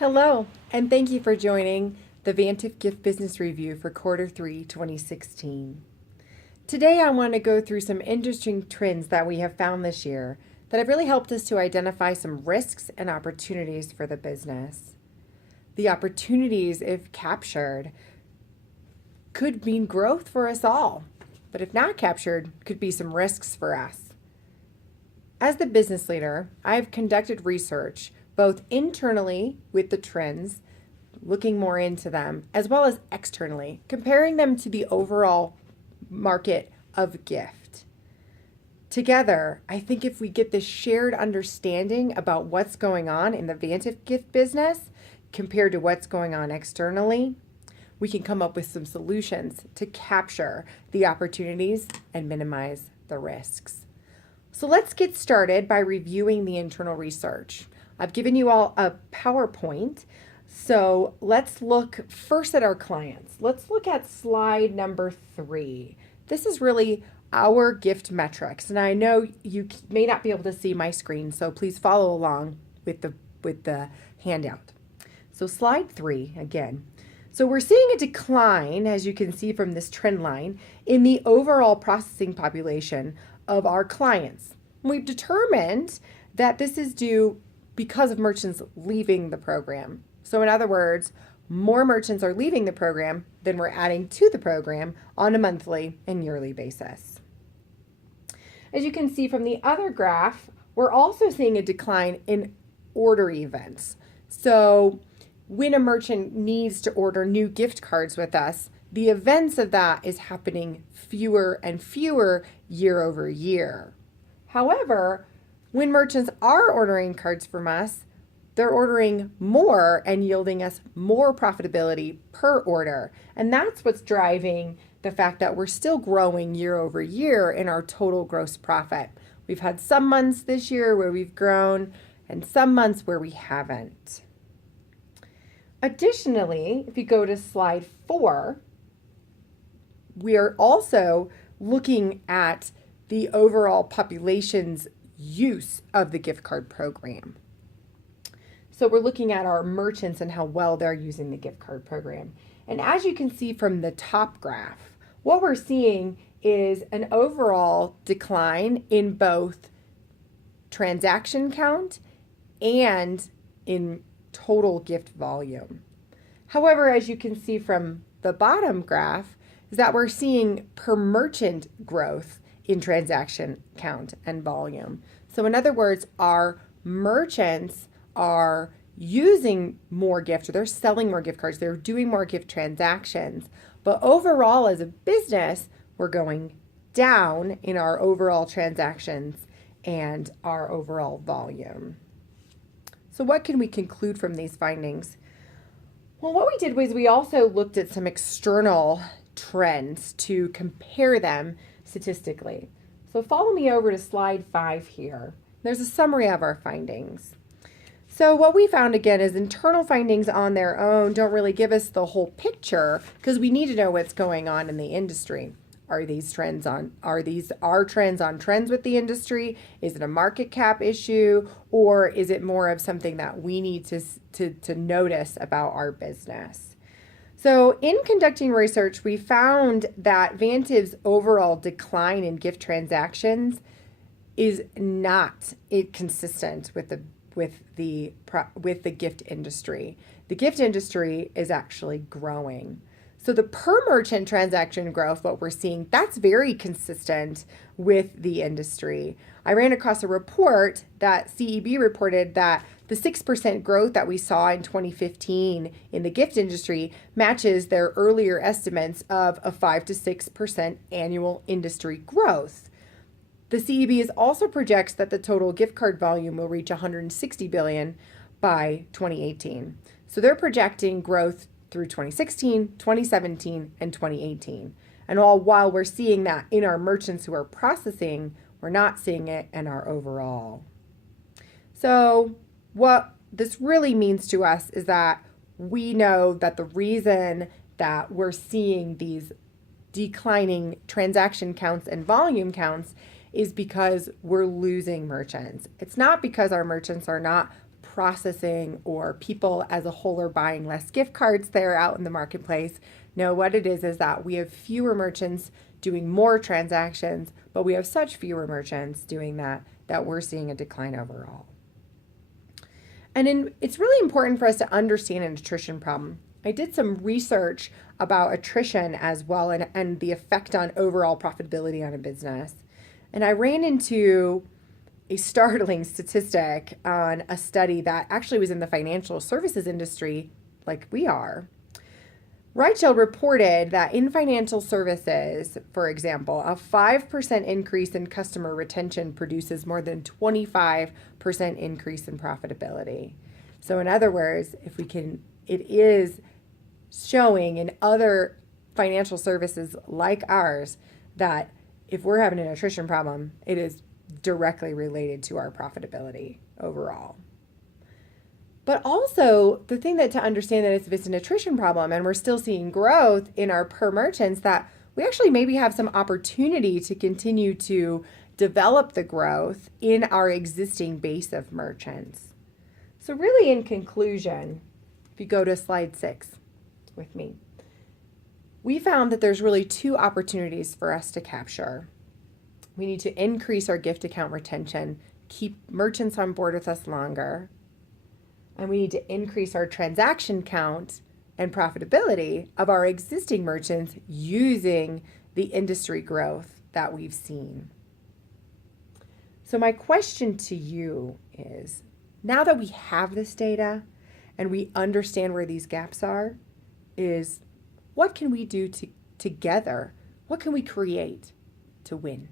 Hello, and thank you for joining the Vantive Gift Business Review for Q3 2016. Today I want to go through some interesting trends that we have found this year that have really helped us to identify some risks and opportunities for the business. The opportunities, if captured, could mean growth for us all, but if not captured, could be some risks for us. As the business leader, I've conducted research both internally with the trends, looking more into them, as well as externally, comparing them to the overall market of gift. Together, I think if we get this shared understanding about what's going on in the Vantive gift business compared to what's going on externally, we can come up with some solutions to capture the opportunities and minimize the risks. So let's get started by reviewing the internal research. I've given you all a PowerPoint, so let's look first at our clients. Let's look at slide number 3. This is really our gift metrics, and I know you may not be able to see my screen, so please follow along with the handout. So slide 3 again. So we're seeing a decline, as you can see from this trend line, in the overall processing population of our clients. We've determined that this is due because of merchants leaving the program. So in other words, more merchants are leaving the program than we're adding to the program on a monthly and yearly basis. As you can see from the other graph, we're also seeing a decline in order events. So when a merchant needs to order new gift cards with us, the events of that is happening fewer and fewer year over year. However, when merchants are ordering cards from us, they're ordering more and yielding us more profitability per order. And that's what's driving the fact that we're still growing year over year in our total gross profit. We've had some months this year where we've grown and some months where we haven't. Additionally, if you go to slide 4, we are also looking at the overall population's use of the gift card program. So we're looking at our merchants and how well they're using the gift card program. And as you can see from the top graph, what we're seeing is an overall decline in both transaction count and in total gift volume. However, as you can see from the bottom graph, is that we're seeing per merchant growth in transaction count and volume. So in other words, our merchants are using more gift, or they're selling more gift cards, they're doing more gift transactions. But overall as a business, we're going down in our overall transactions and our overall volume. So what can we conclude from these findings? Well, what we did was we also looked at some external trends to compare them statistically. So follow me over to slide 5 here. There's a summary of our findings. So what we found again is internal findings on their own don't really give us the whole picture because we need to know what's going on in the industry. Are trends on trends with the industry? Is it a market cap issue, or is it more of something that we need to notice about our business? So in conducting research, we found that Vantive's overall decline in gift transactions is not consistent with the gift industry. The gift industry is actually growing. So the per merchant transaction growth, what we're seeing, that's very consistent with the industry. I ran across a report that CEB reported that the 6% growth that we saw in 2015 in the gift industry matches their earlier estimates of a 5 to 6% annual industry growth. The CEB also projects that the total gift card volume will reach 160 billion by 2018. So they're projecting growth through 2016, 2017, and 2018. And while we're seeing that in our merchants who are processing, we're not seeing it in our overall. So what this really means to us is that we know that the reason that we're seeing these declining transaction counts and volume counts is because we're losing merchants. It's not because our merchants are not processing or people as a whole are buying less gift cards there out in the marketplace. No, what it is that we have fewer merchants doing more transactions, but we have such fewer merchants doing that we're seeing a decline overall. And it's really important for us to understand an attrition problem. I did some research about attrition as well and the effect on overall profitability on a business. And I ran into a startling statistic on a study that actually was in the financial services industry, like we are. Reichel reported that in financial services, for example, a 5% increase in customer retention produces more than 25% increase in profitability. So in other words, it is showing in other financial services like ours that if we're having an attrition problem, it is directly related to our profitability overall. But also, the thing that to understand that if it's an attrition problem and we're still seeing growth in our per merchants, that we actually maybe have some opportunity to continue to develop the growth in our existing base of merchants. So really, in conclusion, if you go to slide 6 with me, we found that there's really 2 opportunities for us to capture. We need to increase our gift account retention, keep merchants on board with us longer, and we need to increase our transaction count and profitability of our existing merchants using the industry growth that we've seen. So my question to you is, now that we have this data and we understand where these gaps are, is what can we do together? What can we create to win?